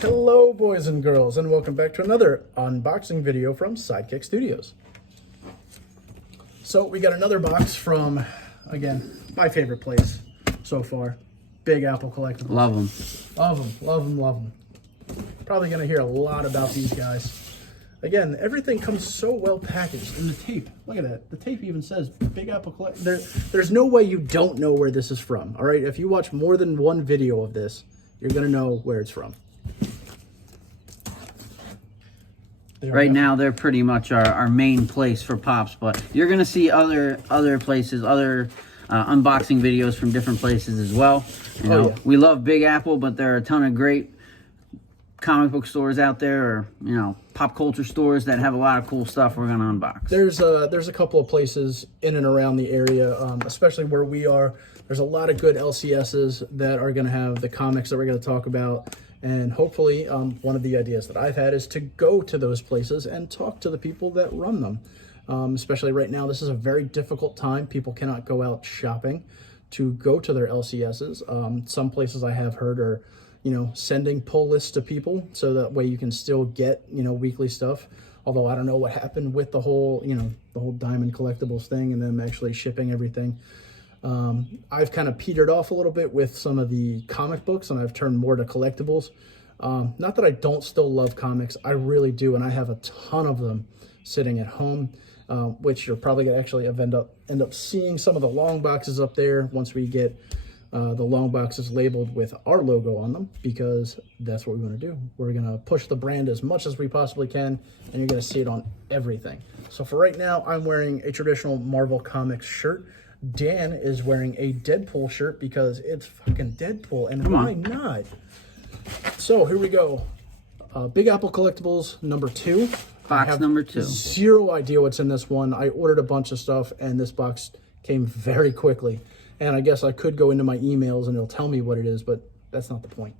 Hello boys and girls, and welcome back to another unboxing video from Sidekick Studios. So we got another box from, again, my favorite place so far, Big Apple Collectibles. Love them. Love them, love them, love them. Probably going to hear a lot about these guys. Again, everything comes so well packaged. And the tape, look at that. The tape even says Big Apple Collectibles. There's no way you don't know where this is from, all right? If you watch more than one video of this, you're going to know where it's from. Right now, they're pretty much our main place for Pops, but you're going to see other places, other unboxing videos from different places as well. You know, we love Big Apple, but there are a ton of great comic book stores out there, or, you know, pop culture stores that have a lot of cool stuff we're going to unbox. There's a couple of places in and around the area, especially where we are. There's a lot of good LCSs that are going to have the comics that we're going to talk about. And hopefully, one of the ideas that I've had is to go to those places and talk to the people that run them. Especially right now, this is a very difficult time. People cannot go out shopping to go to their LCSs. Some places I have heard are, you know, sending pull lists to people so that way you can still get, you know, weekly stuff. Although I don't know what happened with the whole, you know, the whole Diamond Collectibles thing and them actually shipping everything. I've kind of petered off a little bit with some of the comic books, and I've turned more to collectibles. Not that I don't still love comics, I really do, and I have a ton of them sitting at home, which you're probably going to actually end up seeing some of the long boxes up there once we get the long boxes labeled with our logo on them, because that's what we want to do. We're going to push the brand as much as we possibly can, and you're going to see it on everything. So for right now, I'm wearing a traditional Marvel Comics shirt. Dan is wearing a Deadpool shirt because it's fucking Deadpool, and why not? So here we go. Big Apple Collectibles number 2. Box number 2. Zero idea what's in this one. I ordered a bunch of stuff, and this box came very quickly. And I guess I could go into my emails and it'll tell me what it is, but that's not the point.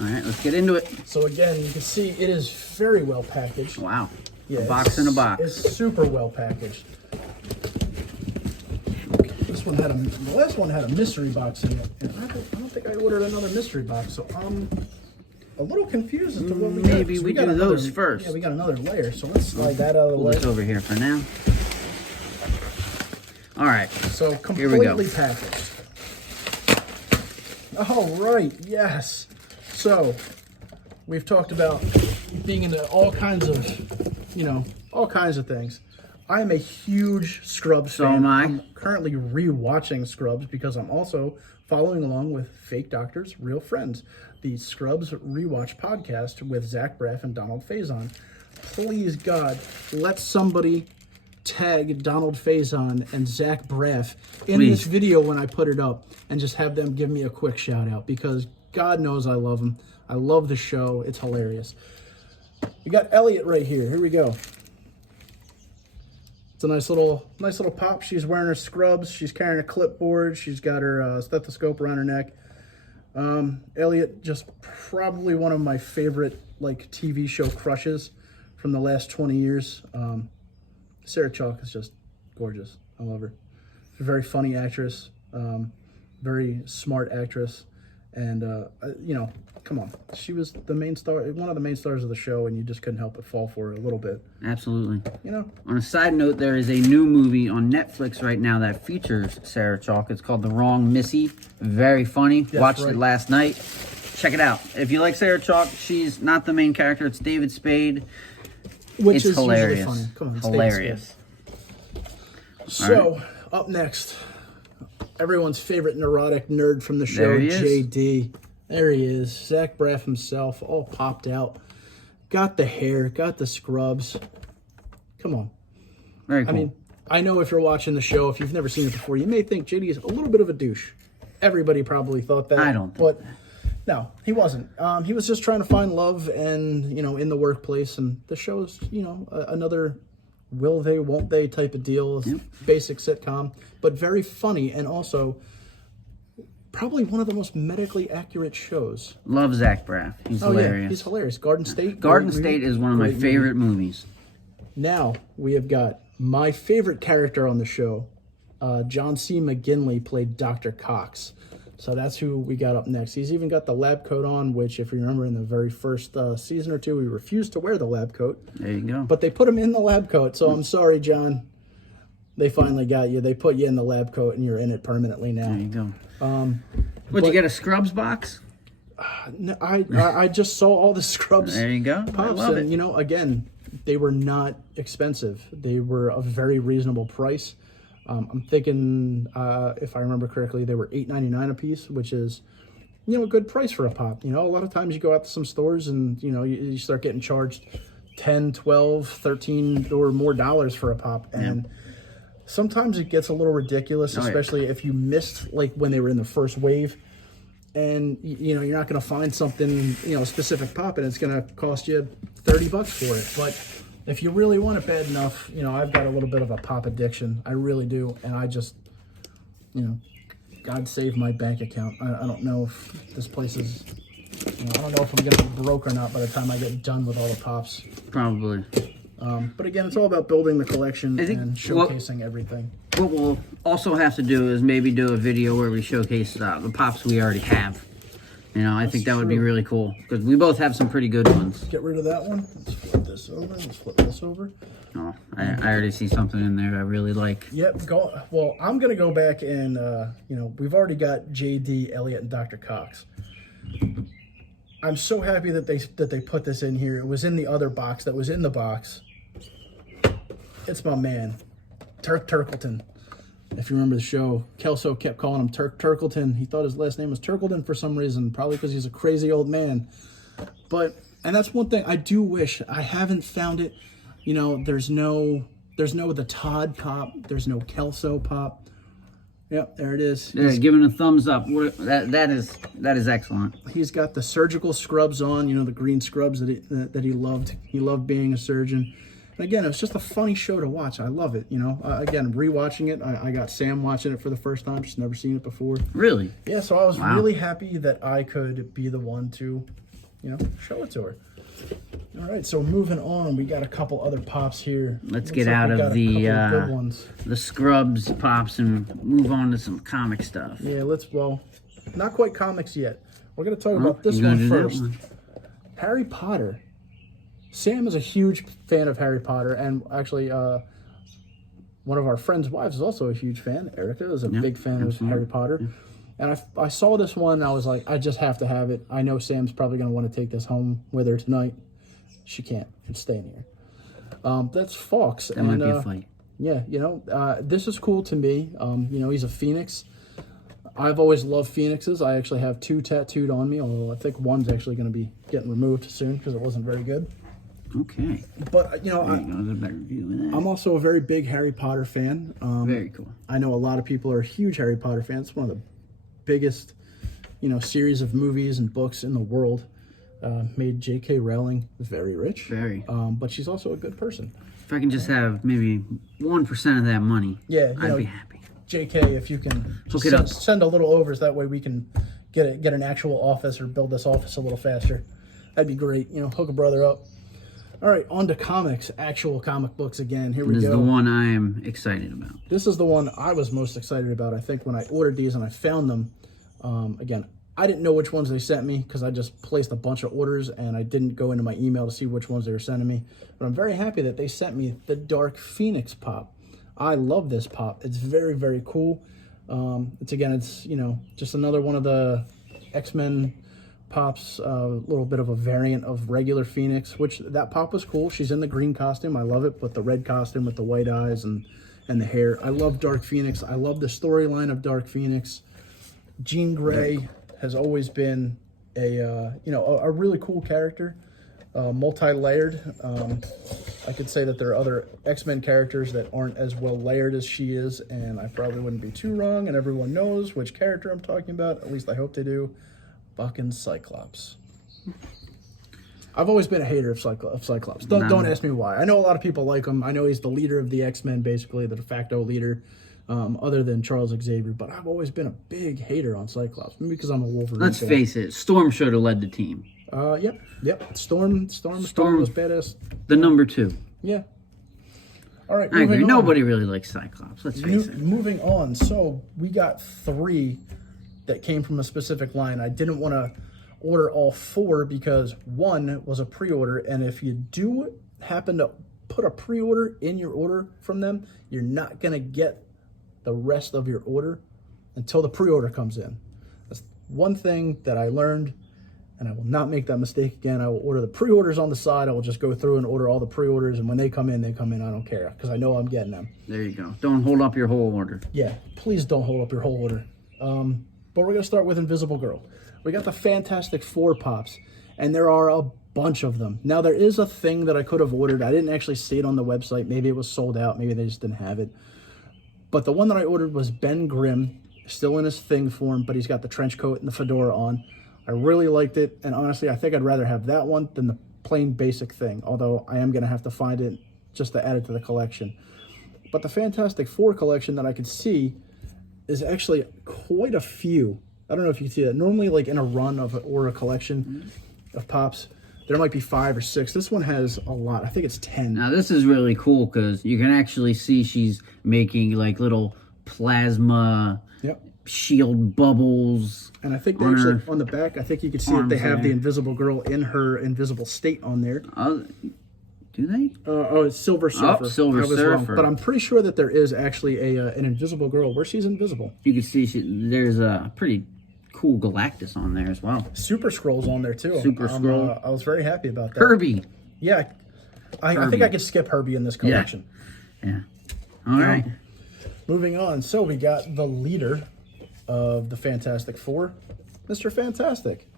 All right, let's get into it. So again, you can see it is very well packaged. Wow. Yeah, A box in a box. It's super well packaged. The last one had a mystery box in it, and I don't think I ordered another mystery box, so I'm a little confused as to what we got. Maybe we do those first. Yeah, we got another layer, so let's slide that out of the way. Pull this over here for now. All right, so completely packaged. All right, yes. So we've talked about being into all kinds of, you know, all kinds of things. I am a huge Scrubs fan. So am I. I'm currently re-watching Scrubs because I'm also following along with Fake Doctors, Real Friends, the Scrubs rewatch podcast with Zach Braff and Donald Faison. Please, God, let somebody tag Donald Faison and Zach Braff in this video when I put it up, and just have them give me a quick shout out, because God knows I love them. I love the show. It's hilarious. We got Elliot right here. Here we go. It's a nice little pop. She's wearing her Scrubs. She's carrying a clipboard. She's got her stethoscope around her neck. Elliot, just probably one of my favorite like TV show crushes from the last 20 years. Sarah Chalk is just gorgeous. I love her. She's a very funny actress, very smart actress, and you know, come on, she was the main star, one of the main stars of the show, and you just couldn't help but fall for her a little bit. Absolutely. You know. On a side note, there is a new movie on Netflix right now that features Sarah Chalk. It's called The Wrong Missy. Very funny. That's Watched it last night. Check it out. If you like Sarah Chalk, she's not the main character. It's David Spade. Which it's is hilarious. Funny. Come on, hilarious. So, up next, everyone's favorite neurotic nerd from the show, JD. There he is, Zach Braff himself, all popped out. Got the hair, got the Scrubs. Come on. Very cool. I mean, I know if you're watching the show, if you've never seen it before, you may think JD is a little bit of a douche. Everybody probably thought that. I don't think but no, he wasn't. He was just trying to find love and, you know, in the workplace. And the show is, you know, another will they, won't they type of deal. Yep. Basic sitcom, but very funny, and also probably one of the most medically accurate shows. Love Zach Braff. He's hilarious. Yeah, he's hilarious. Garden State. Garden State is one of my favorite movies. Now we have got my favorite character on the show. John C. McGinley played Dr. Cox. So that's who we got up next. He's even got the lab coat on, which, if you remember, in the very first season or two, we refused to wear the lab coat. There you go. But they put him in the lab coat, so I'm sorry, John. They finally got you. They put you in the lab coat, and you're in it permanently now. There you go. Would you get a Scrubs box? No, I just saw all the Scrubs. There you go. Pops, I love it. You know, again, they were not expensive. They were a very reasonable price. I'm thinking, if I remember correctly, they were $8.99 a piece, which is, you know, a good price for a pop. You know, a lot of times you go out to some stores and, you know, you start getting charged 10, 12, 13 or more dollars for a pop. And sometimes it gets a little ridiculous, especially if you missed, like, when they were in the first wave. And, you know, you're not going to find something, you know, a specific pop, and it's going to cost you $30 for it. But if you really want it bad enough, you know, I've got a little bit of a pop addiction. I really do. And I just, you know, God save my bank account. I don't know if this place is, you know, I don't know if I'm going to be broke or not by the time I get done with all the pops. Probably. But again, it's all about building the collection and showcasing everything. What we'll also have to do is maybe do a video where we showcase the pops we already have. You know, I think that would be really cool because we both have some pretty good ones. Get rid of that one. Let's flip this over. Let's flip this over. Oh, I already see something in there I really like. Yep. Well, I'm gonna go back and you know, we've already got JD, Elliot, and Dr. Cox. I'm so happy that they put this in here. It was in the other box that was in the box. It's my man, Turk Turkleton. If you remember the show, Kelso kept calling him Turk Turkleton. He thought his last name was Turkleton for some reason, probably because he's a crazy old man. And that's one thing I do wish. I haven't found it. You know, there's no the Todd pop. There's no Kelso pop. Yep, there it is. Yeah, giving a thumbs up. That is excellent. He's got the surgical scrubs on. You know, the green scrubs that he loved. He loved being a surgeon. And again, it's just a funny show to watch. I love it. You know, again, rewatching it. I got Sam watching it for the first time. She's never seen it before. Really? Yeah. So I was really happy that I could be the one to, you know, show it to her. All right. So moving on, we got a couple other pops here. Let's get out of the Scrubs pops and move on to some comic stuff. Yeah. Well, not quite comics yet. We're gonna talk about this one first. Harry Potter. Sam is a huge fan of Harry Potter, and actually one of our friends' wives is also a huge fan. Erica is a big fan of Harry Potter. Yeah. And I saw this one, and I was like, I just have to have it. I know Sam's probably going to want to take this home with her tonight. She can't. It's staying here. That's Fox. That might be a fight. Yeah, you know, this is cool to me. You know, he's a Phoenix. I've always loved Phoenixes. I actually have 2 tattooed on me, although I think one's actually going to be getting removed soon because it wasn't very good. Okay. But, you know, I'm also a very big Harry Potter fan. Very cool. I know a lot of people are huge Harry Potter fans. It's one of the biggest, you know, series of movies and books in the world. Made J.K. Rowling very rich. Very. But she's also a good person. If I can just have maybe 1% of that money, I'd be happy. J.K., if you can send a little over, so that way we can get an actual office or build this office a little faster. That'd be great. You know, hook a brother up. All right, on to comics, actual comic books again. Here we go. This is the one I am excited about. This is the one I was most excited about. I think when I ordered these and I found them, again, I didn't know which ones they sent me because I just placed a bunch of orders and I didn't go into my email to see which ones they were sending me. But I'm very happy that they sent me the Dark Phoenix pop. I love this pop. It's very, very cool. It's, you know, just another one of the X-Men pops, a little bit of a variant of regular Phoenix, which that pop was cool. She's in the green costume. I love it, but the red costume with the white eyes and the hair. I love Dark Phoenix. I love the storyline of Dark Phoenix. Jean Grey has always been a really cool character, multi-layered. I could say that there are other X-Men characters that aren't as well layered as she is, and I probably wouldn't be too wrong, and everyone knows which character I'm talking about. At least I hope they do. Fucking Cyclops. I've always been a hater of Cyclops. Don't ask me why. I know a lot of people like him. I know he's the leader of the X-Men, basically, the de facto leader, other than Charles Xavier. But I've always been a big hater on Cyclops, maybe because I'm a Wolverine Let's fan. face it, Storm should have led the team. Yep. Storm was badass. The number 2. Yeah. All right. I agree. Nobody really likes Cyclops. Let's face it. Moving on. So we got 3 that came from a specific line. I didn't want to order all 4 because 1 was a pre-order, and if you do happen to put a pre-order in your order from them, you're not going to get the rest of your order until the pre-order comes in. That's one thing that I learned, and I will not make that mistake again. I will order the pre-orders on the side. I will just go through and order all the pre-orders, and when they come in, they come in. I don't care, because I know I'm getting them. There you go. Don't hold up your whole order. Yeah, please don't hold up your whole order. But we're going to start with Invisible Girl. We got the Fantastic Four pops, and there are a bunch of them. Now, there is a thing that I could have ordered. I didn't actually see it on the website. Maybe it was sold out. Maybe they just didn't have it. But the one that I ordered was Ben Grimm, still in his thing form, but he's got the trench coat and the fedora on. I really liked it, and honestly, I think I'd rather have that one than the plain basic thing, although I am going to have to find it just to add it to the collection. But the Fantastic Four collection that I could see is actually quite a few. I don't know if you can see that. Normally, like in a run or a collection of pops, there might be 5 or 6. This one has a lot. I think it's 10. Now, this is really cool because you can actually see she's making like little plasma shield bubbles. And I think they actually, on the back, I think you can see that they have the Invisible Girl in her invisible state on there. Do they? It's Silver Surfer. Oh, Silver Surfer. But I'm pretty sure that there is actually an Invisible Girl where she's invisible. You can see there's a pretty cool Galactus on there as well. Super Scroll's on there too. Super Scroll. I was very happy about that. Herbie. Yeah. I think I could skip Herbie in this collection. Yeah. All right. Moving on. So we got the leader of the Fantastic Four, Mr. Fantastic.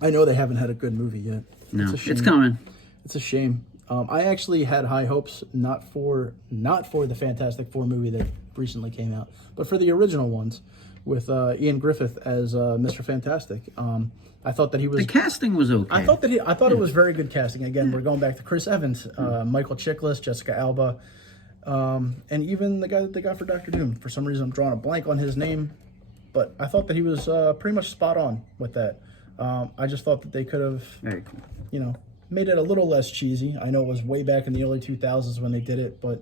I know they haven't had a good movie yet. No, it's coming. It's a shame. I actually had high hopes, not for the Fantastic Four movie that recently came out, but for the original ones with Ian Griffith as Mr. Fantastic. I thought that he was. The casting was okay. I thought it was very good casting. Again, we're going back to Chris Evans, Michael Chiklis, Jessica Alba, and even the guy that they got for Doctor Doom. For some reason, I'm drawing a blank on his name, but I thought that he was pretty much spot on with that. I just thought that they could have, very cool. Made it a little less cheesy. I know it was way back in the early 2000s when they did it, but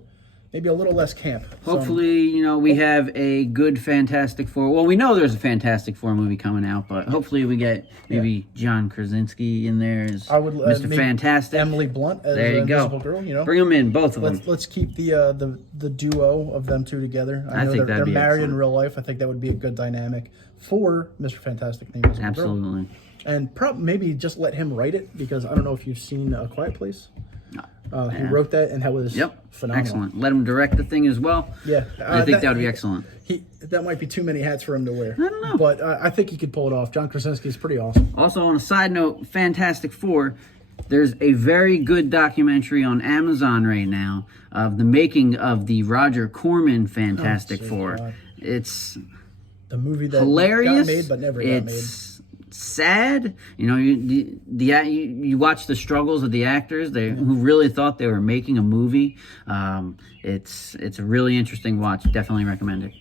maybe a little less camp. Hopefully, we have a good Fantastic Four. Well, we know there's a Fantastic Four movie coming out, but hopefully we get maybe John Krasinski in there as Mr. Fantastic. Emily Blunt as there you Invisible go. Girl. Bring them in, both of them. Let's keep the duo of them two together. I know they're married in real life. I think that would be a good dynamic for Mr. Fantastic and the Invisible Girl. Absolutely. And maybe just let him write it, because I don't know if you've seen A Quiet Place. He wrote that, and that was phenomenal. Excellent. Let him direct the thing as well. Yeah. I think that would be excellent. That might be too many hats for him to wear. I don't know. But I think he could pull it off. John Krasinski is pretty awesome. Also, on a side note, Fantastic Four, there's a very good documentary on Amazon right now of the making of the Roger Corman Fantastic Four. God. It's the movie that hilarious. Got made but never got made. Sad, you watch the struggles of the actors who really thought they were making a movie. It's a really interesting watch. Definitely recommend it.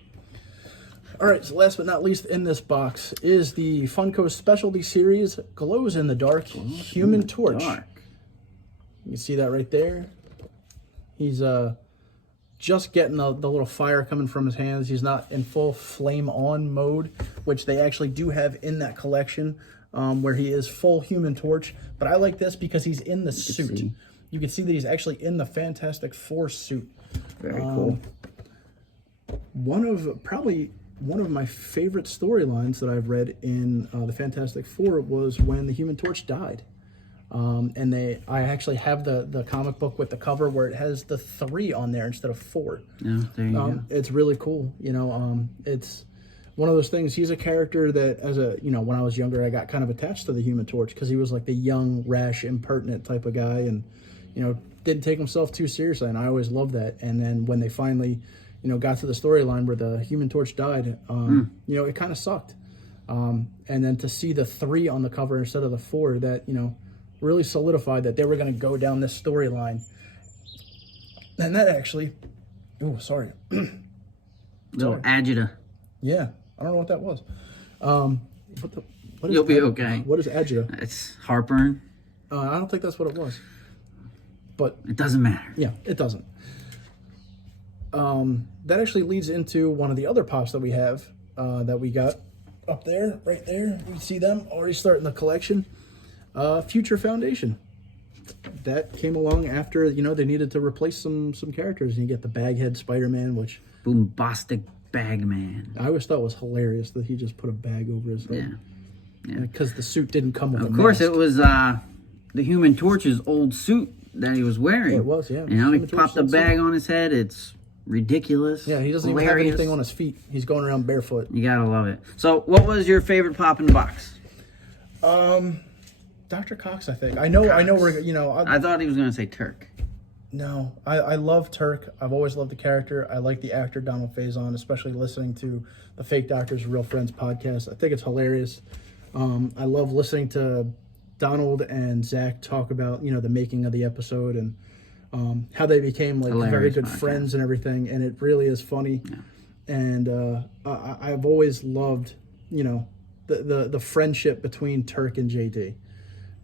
All right, so last but not least in this box is the Funko Specialty Series Glows in the Dark Human Torch. You can see that right there. He's just getting the little fire coming from his hands. He's not in full flame on mode, which they actually do have in that collection, where he is full Human Torch. But I like this because he's in the suit. You can see that he's actually in the Fantastic Four suit. Very cool. One of my favorite storylines that I've read in the Fantastic Four was when the Human Torch died. I actually have the comic book with the cover where it has the 3 on there instead of 4. Yeah, there you go. It's really cool. It's one of those things. He's a character that, when I was younger, I got kind of attached to the Human Torch because he was like the young, rash, impertinent type of guy, and didn't take himself too seriously. And I always loved that. And then when they finally, got to the storyline where the Human Torch died, it kind of sucked. And then to see the 3 on the cover instead of the 4, that really solidified that they were going to go down this storyline. And that actually, sorry. Little agita. Yeah, I don't know what that was. You'll be okay. What is agita? It's heartburn. I don't think that's what it was. But it doesn't matter. Yeah, it doesn't. That actually leads into one of the other pops that we have, that we got up there, right there. You see them already starting the collection. Future Foundation. That came along after, they needed to replace some characters. And you get the Baghead Spider-Man, which... Boombastic Bagman. I always thought was hilarious that he just put a bag over his head. Yeah. Because the suit didn't come with a mask. Of course, it was the Human Torch's old suit that he was wearing. It was, yeah. He popped a bag on his head. It's ridiculous. Yeah, he doesn't even have anything on his feet. He's going around barefoot. You gotta love it. So, what was your favorite pop in the box? Dr. Cox, I think. I know we're, I thought he was gonna say Turk. No, I love Turk. I've always loved the character. I like the actor Donald Faison, especially listening to the Fake Doctors Real Friends podcast. I think it's hilarious. I love listening to Donald and Zach talk about, the making of the episode and how they became like very good friends and everything. And it really is funny. Yeah. And I've always loved, the friendship between Turk and JD.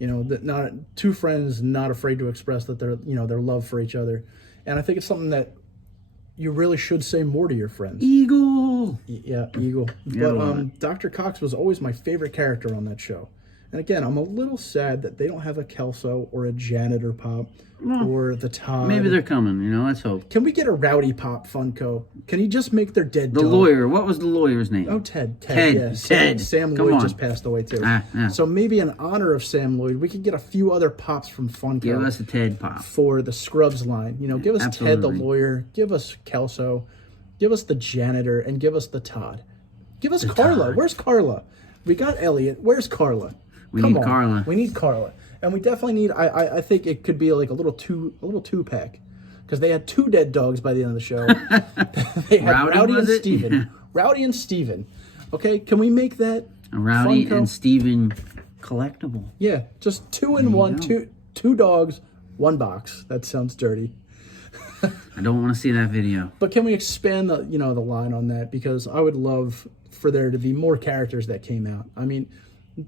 That not two friends not afraid to express that their love for each other, and I think it's something that you really should say more to your friends. Eagle, Eagle. Yeah, but Dr. Cox was always my favorite character on that show, and again, I'm a little sad that they don't have a Kelso or a Janitor Pop or the Todd. Maybe they're coming. Let's hope. Can we get a Rowdy Pop Funko? Can he just make their dead? The dog? lawyer. What was the lawyer's name? Oh, Ted. Yeah. Ted. Sam Lloyd just passed away too. Yeah. So maybe in honor of Sam Lloyd, we could get a few other pops from Funko. Give us a Ted pop for the Scrubs line. Give us Absolutely. Ted the lawyer. Give us Kelso. Give us the janitor, and give us the Todd. Give us Carla. Todd. Where's Carla? We got Elliot. Where's Carla? We need Carla. We need Carla. And we definitely need. I think it could be like a little two pack, because they had two dead dogs by the end of the show. They had Rowdy and Steven. Rowdy and Steven. Okay, can we make that a Rowdy Funko? and Steven collectible? Yeah, just 2 in one. Two dogs, one box. That sounds dirty. I don't want to see that video. But can we expand the the line on that? Because I would love for there to be more characters that came out. I mean,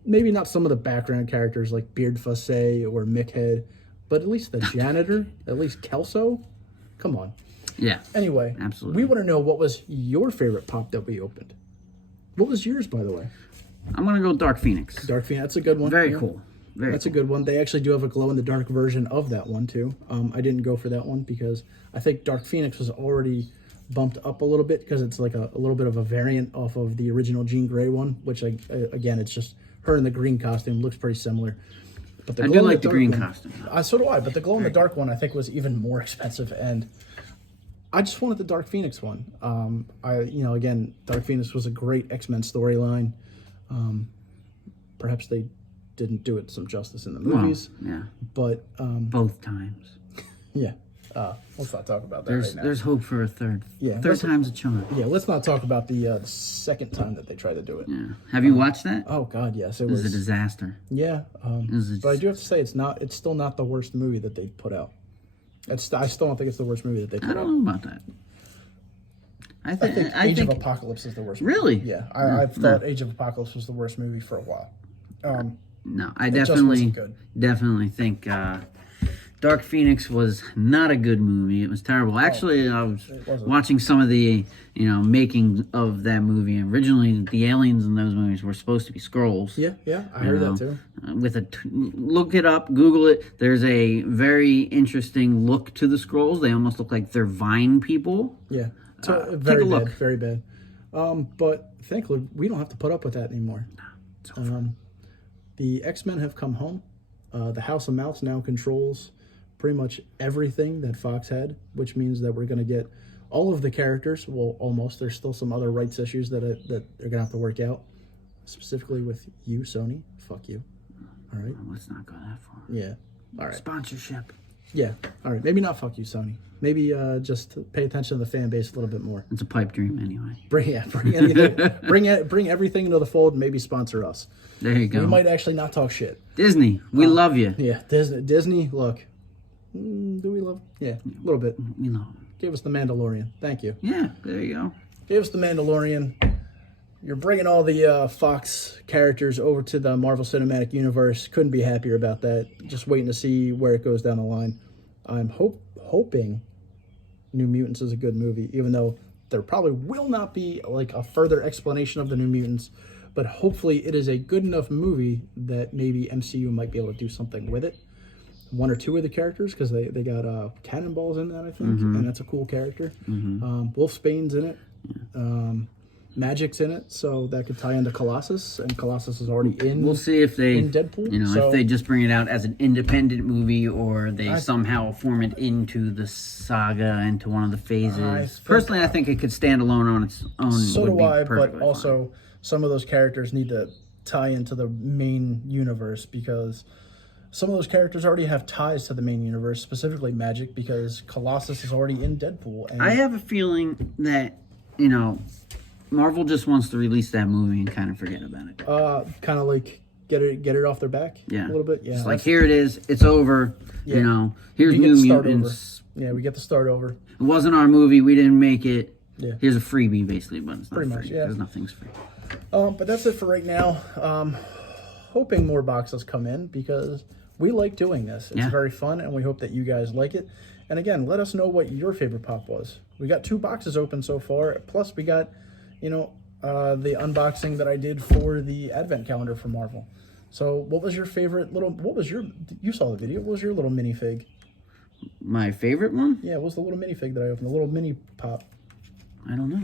maybe not some of the background characters like Beard Fussé or Mickhead, but at least the janitor, at least Kelso. Come on. Yeah. Anyway, absolutely. We want to know what was your favorite pop that we opened. What was yours, by the way? I'm gonna go Dark Phoenix. Dark Phoenix. That's a good one. Very cool. That's a good one. They actually do have a glow-in-the-dark version of that one, too. I didn't go for that one because I think Dark Phoenix was already bumped up a little bit because it's like a little bit of a variant off of the original Jean Grey one, which, again, it's just her in the green costume. Looks pretty similar. But I do like the green costume. So do I, but the glow-in-the-dark one I think was even more expensive, and I just wanted the Dark Phoenix one. Again, Dark Phoenix was a great X-Men storyline. Perhaps they didn't do it some justice in the movies. Well, yeah. But both times. Yeah. Let's not talk about that right now. There's hope for a third. Yeah. Third time's a charm. Yeah, let's not talk about the second time that they tried to do it. Yeah. Have you watched that? Oh God, yes. It was a disaster. Yeah. But I do have to say it's still not the worst movie that they put out. I still don't think it's the worst movie that they put out. I don't know about that. I think Age of Apocalypse is the worst movie. Really? Yeah. I've thought Age of Apocalypse was the worst movie for a while. No, I definitely think Dark Phoenix was not a good movie. It was terrible. Actually, I was watching some of the making of that movie. Originally, the aliens in those movies were supposed to be Skrulls. Yeah, I heard that too. Look it up, Google it. There's a very interesting look to the Skrulls. They almost look like they're vine people. Yeah, so take a look. Very bad. But thankfully, we don't have to put up with that anymore. The X-Men have come home. The House of Mouse now controls pretty much everything that Fox had, which means that we're going to get all of the characters. Well, almost. There's still some other rights issues that they're going to have to work out, specifically with you, Sony. Fuck you. All right. Let's not go that far. Yeah. All right. Sponsorship. Yeah. All right. Maybe not fuck you, Sony. Maybe just pay attention to the fan base a little bit more. It's a pipe dream anyway. Bring anything, bring everything into the fold, and maybe sponsor us. There you go. We might actually not talk shit. Disney, we love you. Yeah, Disney. Look, do we love? Yeah, a little bit. We love. Gave us the Mandalorian. Thank you. Yeah, there you go. Gave us the Mandalorian. You're bringing all the Fox characters over to the Marvel Cinematic Universe. Couldn't be happier about that. Just waiting to see where it goes down the line. I'm hoping New Mutants is a good movie, even though there probably will not be like a further explanation of the New Mutants, but hopefully it is a good enough movie that maybe MCU might be able to do something with it. One or two of the characters, because they got Cannonballs in that, I think, and that's a cool character. Wolfsbane's in it. Magic's in it, so that could tie into Colossus, and Colossus is already in. We'll see if they, in Deadpool. If they just bring it out as an independent movie, or they somehow form it into the saga, into one of the phases. Personally, I think it could stand alone on its own. So do I, but also some of those characters need to tie into the main universe, because some of those characters already have ties to the main universe, specifically Magic, because Colossus is already in Deadpool. And I have a feeling that, Marvel just wants to release that movie and kind of forget about it. Kind of like get it off their back a little bit. Yeah, it's like, here it is, it's over. Yeah. Here's New Mutants. Yeah, we get to start over. It wasn't our movie, we didn't make it. Yeah. Here's a freebie, basically, but it's not pretty free, much. Yeah, because nothing's free. But that's it for right now. Hoping more boxes come in, because we like doing this. It's very fun, and we hope that you guys like it. And again, let us know what your favorite pop was. We got 2 boxes open so far. Plus, we got, the unboxing that I did for the Advent calendar for Marvel. So, what was your favorite little? You saw the video. What was your little minifig? My favorite one? Yeah, what was the little minifig that I opened? The little mini pop. I don't know.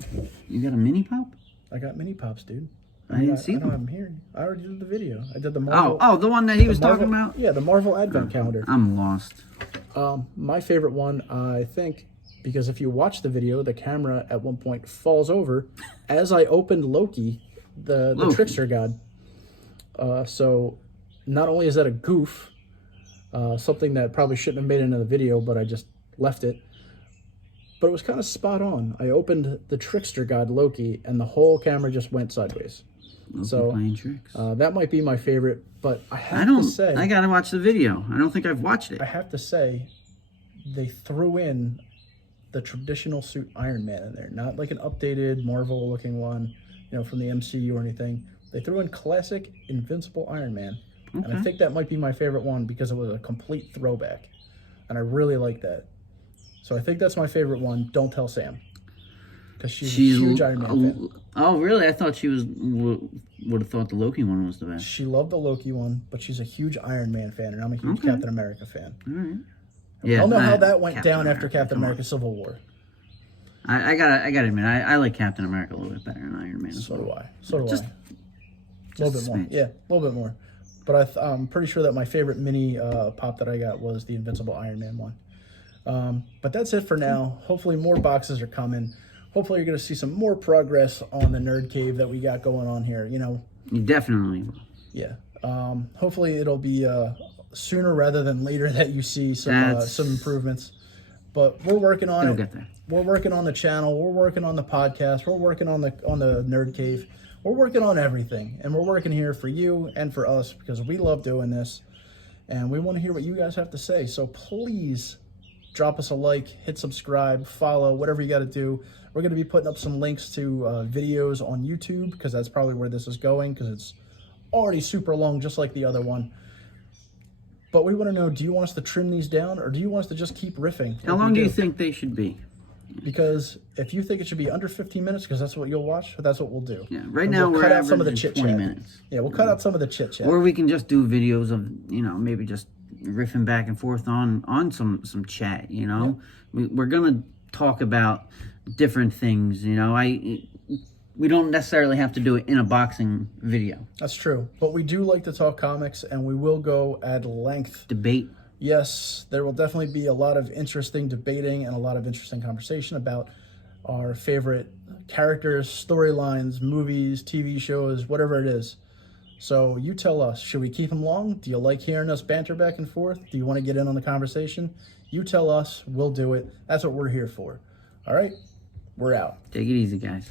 You got a mini pop? I got mini pops, dude. I didn't see them. I don't have them here. I already did the video. I did the Marvel. Oh, the one that he was talking about? Yeah, the Marvel Advent calendar. I'm lost. My favorite one, I think, because if you watch the video, the camera at one point falls over as I opened Loki, the Trickster God. So not only is that a goof, something that probably shouldn't have made it into the video, but I just left it, but it was kind of spot on. I opened the Trickster God Loki, and the whole camera just went sideways. So playing tricks. That might be my favorite, but I to say, I gotta watch the video. I don't think I've watched it. I have to say, they threw in the traditional suit Iron Man in there, not like an updated Marvel looking one, from the MCU or anything. They threw in classic Invincible Iron Man, and I think that might be my favorite one because it was a complete throwback, and I really like that. So I think that's my favorite one. Don't tell Sam, because she's a huge Iron Man fan. Oh, really? I thought she would have thought the Loki one was the best. She loved the Loki one, but she's a huge Iron Man fan, and I'm a huge Captain America fan. All right. Yeah, I don't know how that went down after Captain America Civil War. I gotta admit, I like Captain America a little bit better than Iron Man. So do I. So do I. A little bit more. Yeah, a little bit more. But I'm pretty sure that my favorite mini pop that I got was the Invincible Iron Man one. But that's it for now. Hopefully more boxes are coming. Hopefully you're going to see some more progress on the Nerd Cave that we got going on here. You definitely will. Yeah. Hopefully it'll be sooner rather than later that you see some improvements. But we're working on it. It'll get there. We're working on the channel. We're working on the podcast. We're working on the Nerd Cave. We're working on everything, and we're working here for you and for us because we love doing this, and we want to hear what you guys have to say. So please drop us a like, hit subscribe, follow, whatever you got to do. We're going to be putting up some links to videos on YouTube because that's probably where this is going because it's already super long, just like the other one. But we want to know, do you want us to trim these down, or do you want us to just keep riffing? How long do you think they should be? Because if you think it should be under 15 minutes, because that's what you'll watch, that's what we'll do. Yeah, right now we're cut out some of the averaging chit 20 chat. minutes. Yeah, we'll cut out some of the chit chat. Or we can just do videos of, maybe just riffing back and forth on some chat, Yeah. We're going to talk about different things, we don't necessarily have to do it in a boxing video. That's true. But we do like to talk comics, and we will go at length. Debate. Yes, there will definitely be a lot of interesting debating and a lot of interesting conversation about our favorite characters, storylines, movies, TV shows, whatever it is. So you tell us, should we keep them long? Do you like hearing us banter back and forth? Do you want to get in on the conversation? You tell us, we'll do it. That's what we're here for. All right, we're out. Take it easy, guys.